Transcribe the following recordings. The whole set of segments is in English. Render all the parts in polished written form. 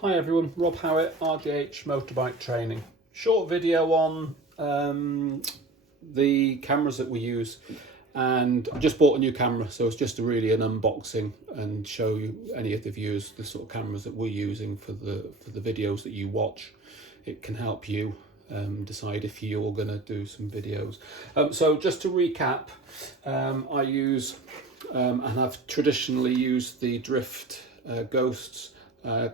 Hi everyone, Rob Howitt, RJH Motorbike Training. Short video on the cameras that we use, and I just bought a new camera, so it's just really an unboxing and show you, any of the viewers, the sort of cameras that we're using for the videos that you watch. It can help you decide if you're going to do some videos. So just to recap, I use and I've traditionally used the Drift Ghosts.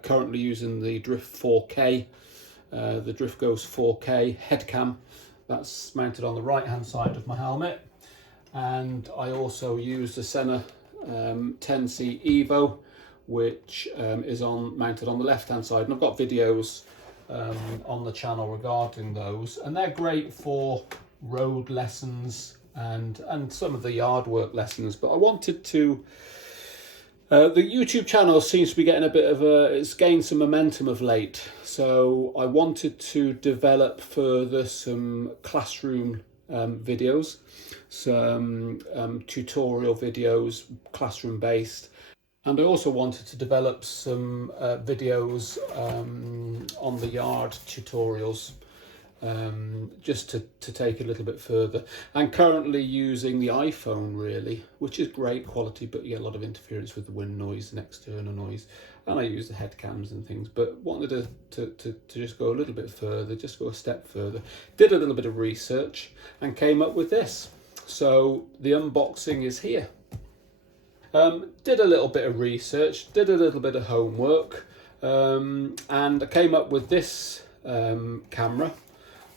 Currently using the Drift 4K, the Drift Ghost 4K head cam. That's mounted on the right hand side of my helmet, and I also use the Sony 10C Evo, which is mounted on the left hand side, and I've got videos on the channel regarding those, and they're great for road lessons and some of the yard work lessons. But I wanted to the YouTube channel seems to be getting a bit of it's gained some momentum of late, so I wanted to develop further some classroom videos, some tutorial videos, classroom based, and I also wanted to develop some videos on the yard tutorials, just to take a little bit further. I'm currently using the iPhone really, which is great quality, but you get a lot of interference with the wind noise and external noise, and I use the head cams and things, but wanted to just go a little bit further, just go a step further. Did a little bit of research and came up with this, so the unboxing is here. Did a little bit of research, did a little bit of homework, and I came up with this camera,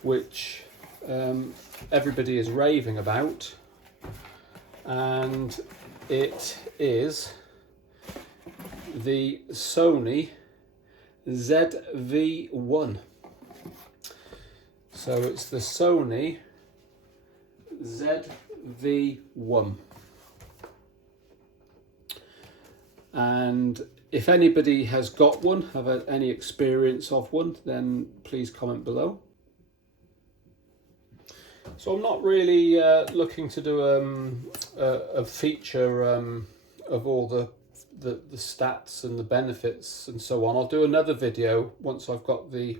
which everybody is raving about, and it is the Sony ZV-1. So it's the Sony ZV-1, and if anybody has got one, have had any experience of one, then please comment below. So I'm not really looking to do a feature of all the stats and the benefits and so on. I'll do another video once I've got the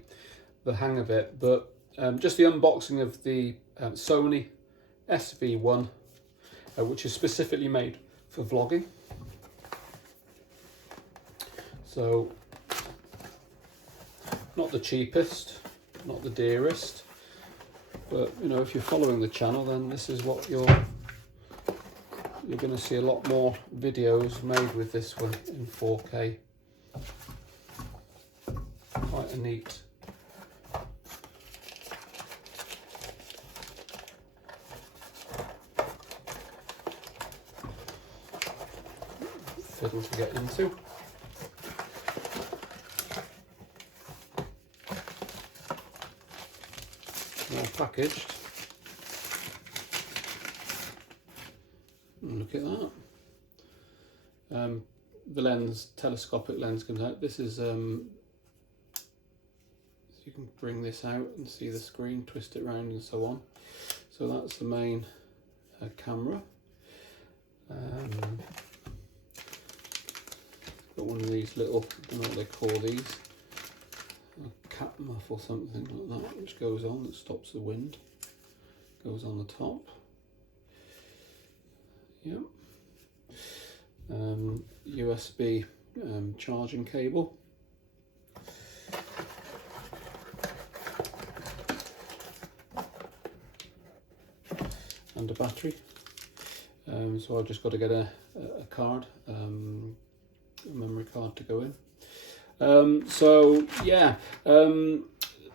hang of it, but just the unboxing of the Sony ZV-1, which is specifically made for vlogging. So not the cheapest, not the dearest, but you know, if you're following the channel, then this is what you're going to see a lot more videos made with this one in 4K. Quite a neat fiddle to get into. Well packaged. Look at that. The lens, telescopic lens comes out. This is you can bring this out and see the screen, twist it around and so on. So that's the main camera. Got one of these little, I don't know what they call these, a cap muff or something like that, which goes on, that stops the wind, goes on the top. Yep. USB charging cable. And a battery. So I've just got to get a card, a memory card to go in. So yeah,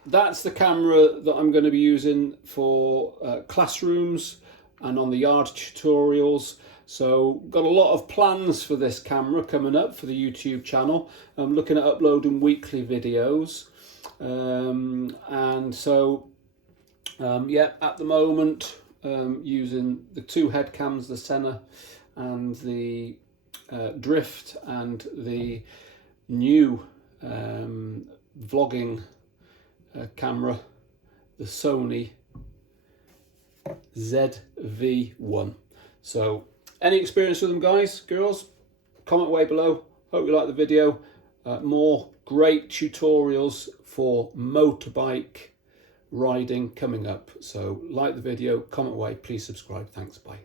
that's the camera that I'm going to be using for classrooms and on the yard tutorials. So got a lot of plans for this camera coming up for the YouTube channel. I'm looking at uploading weekly videos, and so yeah, at the moment using the two head cams, the Sony and the Drift, and the new vlogging camera, the Sony ZV-1. So any experience with them, guys, girls, comment away below. Hope you like the video. More great tutorials for motorbike riding coming up. So like the video, comment away, please subscribe. Thanks, bye.